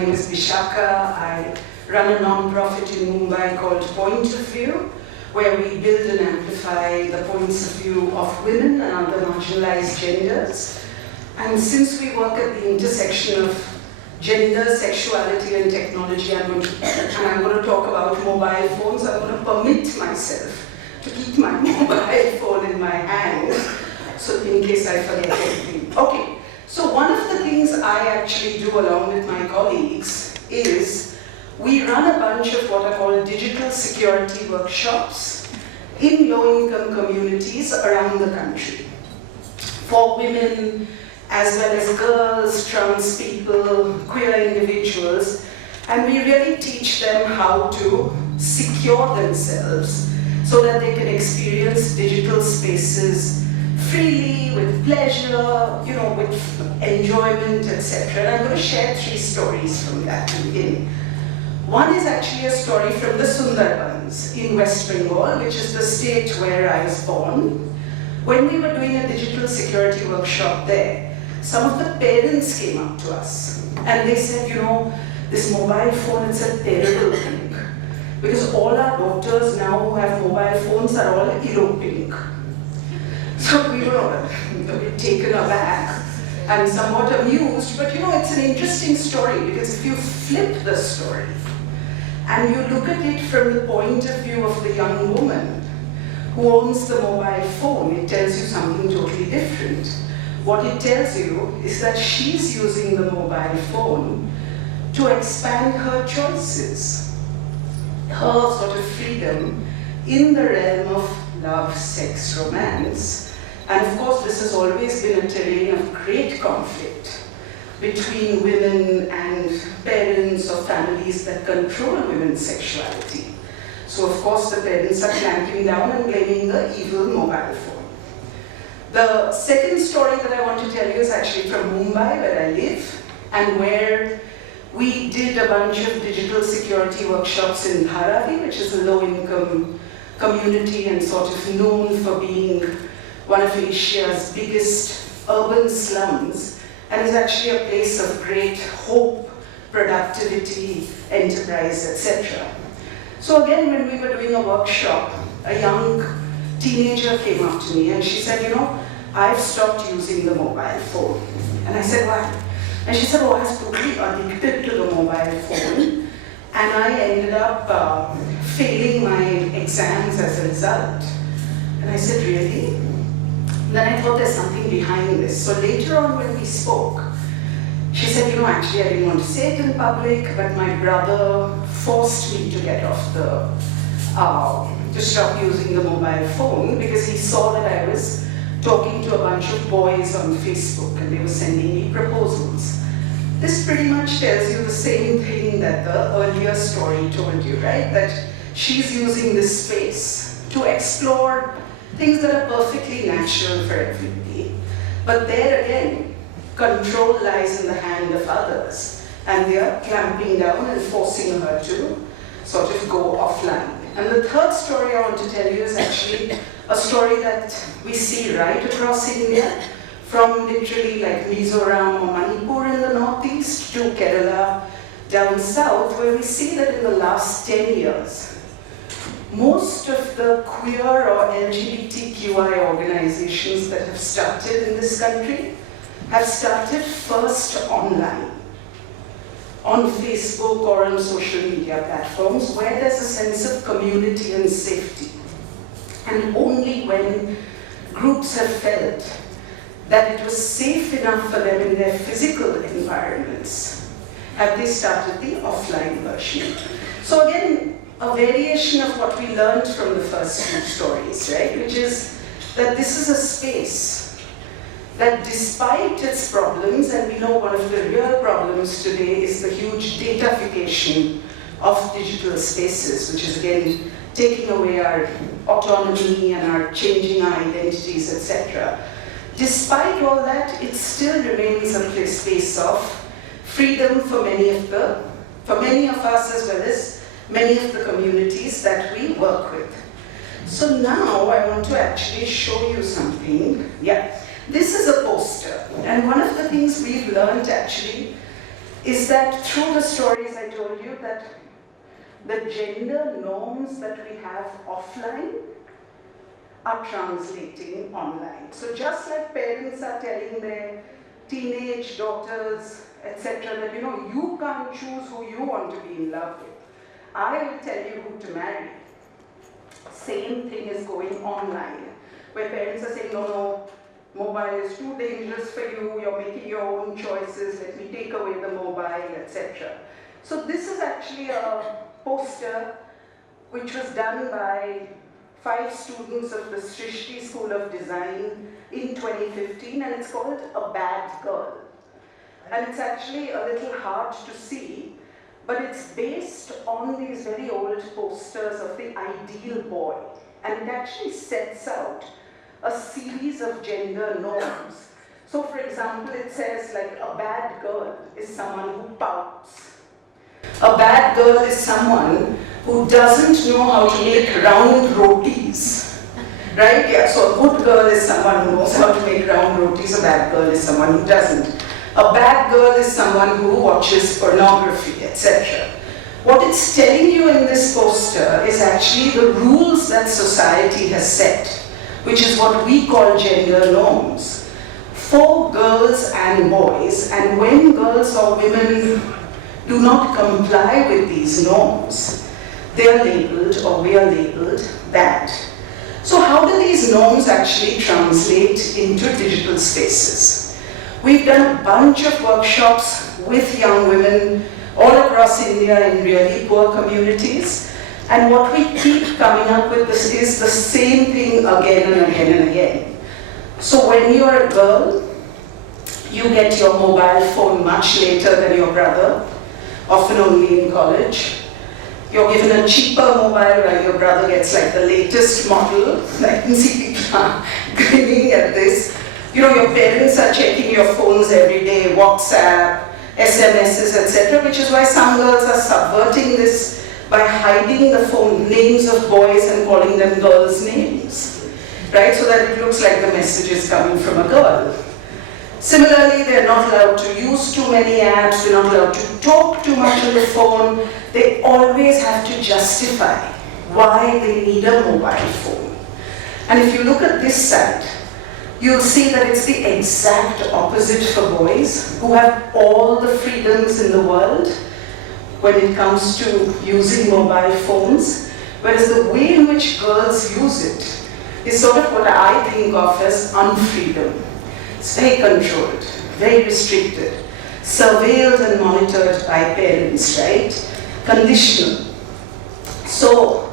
name is Bishakha. I run a non-profit in Mumbai called Point of View, where we build and amplify the points of view of women and other marginalized genders. And since we work at the intersection of gender, sexuality, and technology, I'm going to talk about mobile phones. I'm going to permit myself to keep my mobile phone in my hand, so in case I forget anything. Okay, so one of the things I actually do along with my colleagues is we run a bunch of what are called digital security workshops in low-income communities around the country for women, as well as girls, trans people, queer individuals, and we really teach them how to secure themselves so that they can experience digital spaces freely, with pleasure, with enjoyment, etc. And I'm going to share 3 stories from that to begin. One is actually a story from the Sundarbans in West Bengal, which is the state where I was born. When we were doing a digital security workshop there, some of the parents came up to us and they said, this mobile phone, it's a terrible thing. Because all our daughters now who have mobile phones are all eloping. So we were a bit taken aback and somewhat amused, but it's an interesting story because if you flip the story and you look at it from the point of view of the young woman who owns the mobile phone, it tells you something totally different. What it tells you is that she's using the mobile phone to expand her choices, her sort of freedom in the realm of love, sex, romance. And of course, this has always been a terrain of great conflict between women and parents or families that control women's sexuality. So of course, the parents are clamping down and blaming the evil mobile phone. The second story that I want to tell you is actually from Mumbai, where I live, and where we did a bunch of digital security workshops in Dharavi, which is a low-income community and sort of known for being one of Asia's biggest urban slums, and is actually a place of great hope, productivity, enterprise, etc. So again, when we were doing a workshop, a young teenager came up to me and she said, I've stopped using the mobile phone. And I said, why? And she said, I was totally addicted to the mobile phone, and I ended up failing my exams as a result. And I said, really? And then I thought there's something behind this. So later on when we spoke, she said, actually I didn't want to say it in public, but my brother forced me to get off to stop using the mobile phone because he saw that I was talking to a bunch of boys on Facebook and they were sending me proposals. This pretty much tells you the same thing that the earlier story told you, right? That she's using this space to explore things that are perfectly natural for everybody. But there again, control lies in the hand of others, and they are clamping down and forcing her to sort of go offline. And the third story I want to tell you is actually a story that we see right across India, from literally like Mizoram or Manipur in the northeast to Kerala down south, where we see that in the last 10 years, most of the queer or LGBTQI organizations that have started in this country have started first online, on Facebook or on social media platforms where there's a sense of community and safety. And only when groups have felt that it was safe enough for them in their physical environments have they started the offline version. So again, a variation of what we learned from the first 2 stories, right? Which is that this is a space that despite its problems, and we know one of the real problems today is the huge datafication of digital spaces, which is again taking away our autonomy and our changing our identities, etc. Despite all that, it still remains a space of freedom for many of us as well as many of the communities that we work with. So now I want to actually show you something. Yeah, this is a poster, and one of the things we've learned actually is that through the stories I told you, that the gender norms that we have offline are translating online. So just like parents are telling their teenage daughters, etc., that you can't choose who you want to be in love with. I will tell you who to marry. Same thing is going online, where parents are saying, no, mobile is too dangerous for you, you're making your own choices, let me take away the mobile, etc. So this is actually a poster which was done by 5 students of the Srishti School of Design in 2015, and it's called A Bad Girl. And it's actually a little hard to see, but it's based on these very old posters of the ideal boy. And it actually sets out a series of gender norms. So for example, it says like a bad girl is someone who pouts. A bad girl is someone who doesn't know how to make round rotis. Right? Yeah, so a good girl is someone who knows how to make round rotis, a bad girl is someone who doesn't. A bad girl is someone who watches pornography, etc. What it's telling you in this poster is actually the rules that society has set, which is what we call gender norms, for girls and boys. And when girls or women do not comply with these norms, they are labeled, or we are labeled, bad. So how do these norms actually translate into digital spaces? We've done a bunch of workshops with young women all across India in really poor communities. And what we keep coming up with this is the same thing again and again and again. So when you're a girl, you get your mobile phone much later than your brother, often only in college. You're given a cheaper mobile while your brother gets like the latest model. I can see people grinning at this. Your parents are checking your phones every day, WhatsApp, SMSs, etc., which is why some girls are subverting this by hiding the phone names of boys and calling them girls' names, right? So that it looks like the message is coming from a girl. Similarly, they're not allowed to use too many apps, they're not allowed to talk too much on the phone. They always have to justify why they need a mobile phone. And if you look at this side, you'll see that it's the exact opposite for boys, who have all the freedoms in the world when it comes to using mobile phones, whereas the way in which girls use it is sort of what I think of as unfreedom. It's very controlled, very restricted, surveilled and monitored by parents, right? Conditional. So,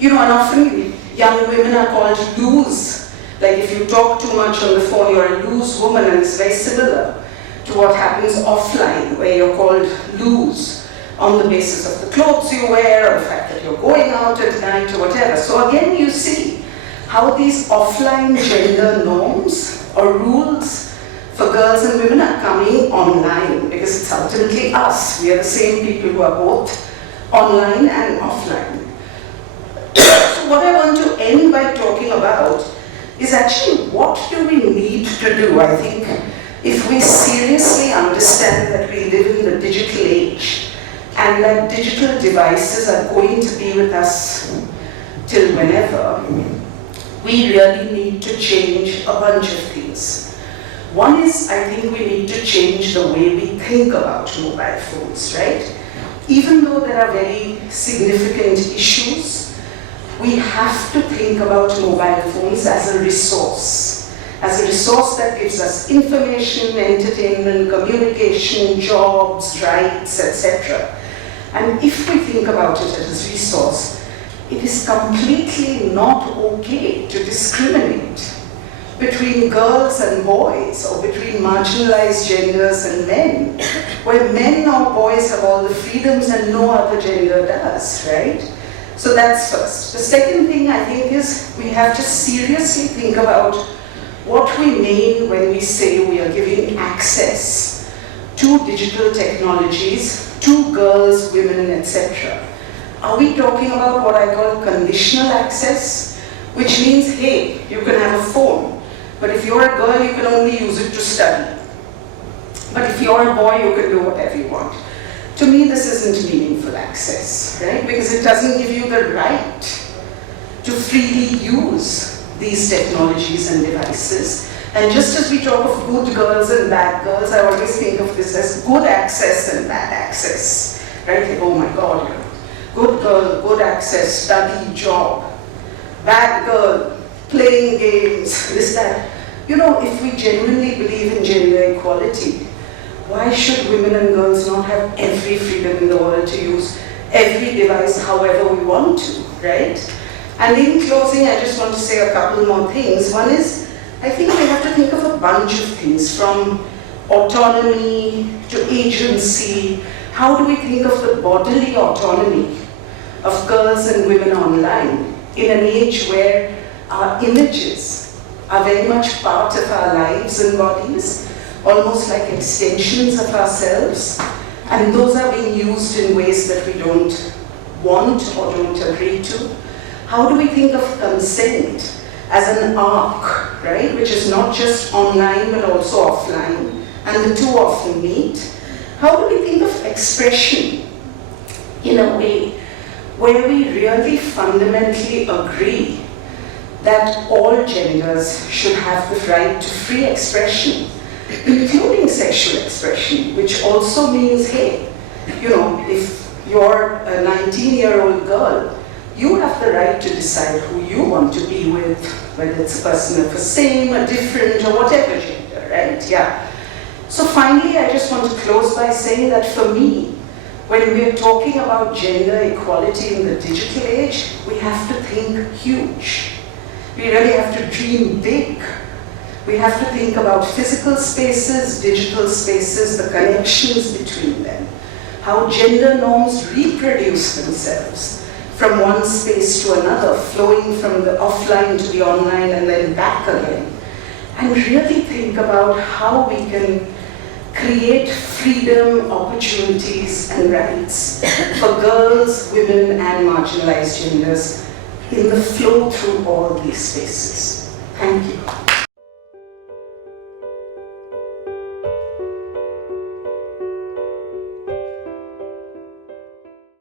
and often young women are called loose. Like if you talk too much on the phone, you're a loose woman, and it's very similar to what happens offline, where you're called loose on the basis of the clothes you wear, or the fact that you're going out at night, or whatever. So again, you see how these offline gender norms or rules for girls and women are coming online, because it's ultimately us. We are the same people who are both online and offline. So what I want to end by talking about is actually what do we need to do. I think if we seriously understand that we live in the digital age and that digital devices are going to be with us till whenever, we really need to change a bunch of things. One is, I think we need to change the way we think about mobile phones, right? Even though there are very significant issues, we have to think about mobile phones as a resource that gives us information, entertainment, communication, jobs, rights, etc. And if we think about it as a resource, it is completely not okay to discriminate between girls and boys, or between marginalized genders and men, where men or boys have all the freedoms and no other gender does, right? So that's first. The second thing I think is we have to seriously think about what we mean when we say we are giving access to digital technologies to girls, women, etc. Are we talking about what I call conditional access, which means, hey, you can have a phone, but if you're a girl, you can only use it to study. But if you're a boy, you can do whatever you want. To me, this isn't meaningful access, right? Because it doesn't give you the right to freely use these technologies and devices. And just as we talk of good girls and bad girls, I always think of this as good access and bad access, right? Like, oh my God, good girl, good access, study, job. Bad girl, playing games, this, that. If we genuinely believe in gender equality, why should women and girls not have every freedom in the world to use every device however we want to, right? And in closing, I just want to say a couple more things. One is, I think we have to think of a bunch of things, from autonomy to agency. How do we think of the bodily autonomy of girls and women online in an age where our images are very much part of our lives and bodies, almost like extensions of ourselves, and those are being used in ways that we don't want or don't agree to? How do we think of consent as an arc, right, which is not just online but also offline, and the two often meet? How do we think of expression in a way where we really fundamentally agree that all genders should have the right to free expression, including sexual expression, which also means, hey, if you're a 19-year-old girl, you have the right to decide who you want to be with, whether it's a person of the same, a different, or whatever gender, right? Yeah. So finally, I just want to close by saying that for me, when we're talking about gender equality in the digital age, we have to think huge. We really have to dream big. We have to think about physical spaces, digital spaces, the connections between them, how gender norms reproduce themselves from one space to another, flowing from the offline to the online and then back again. And really think about how we can create freedom, opportunities, and rights for girls, women, and marginalized genders in the flow through all these spaces. Thank you.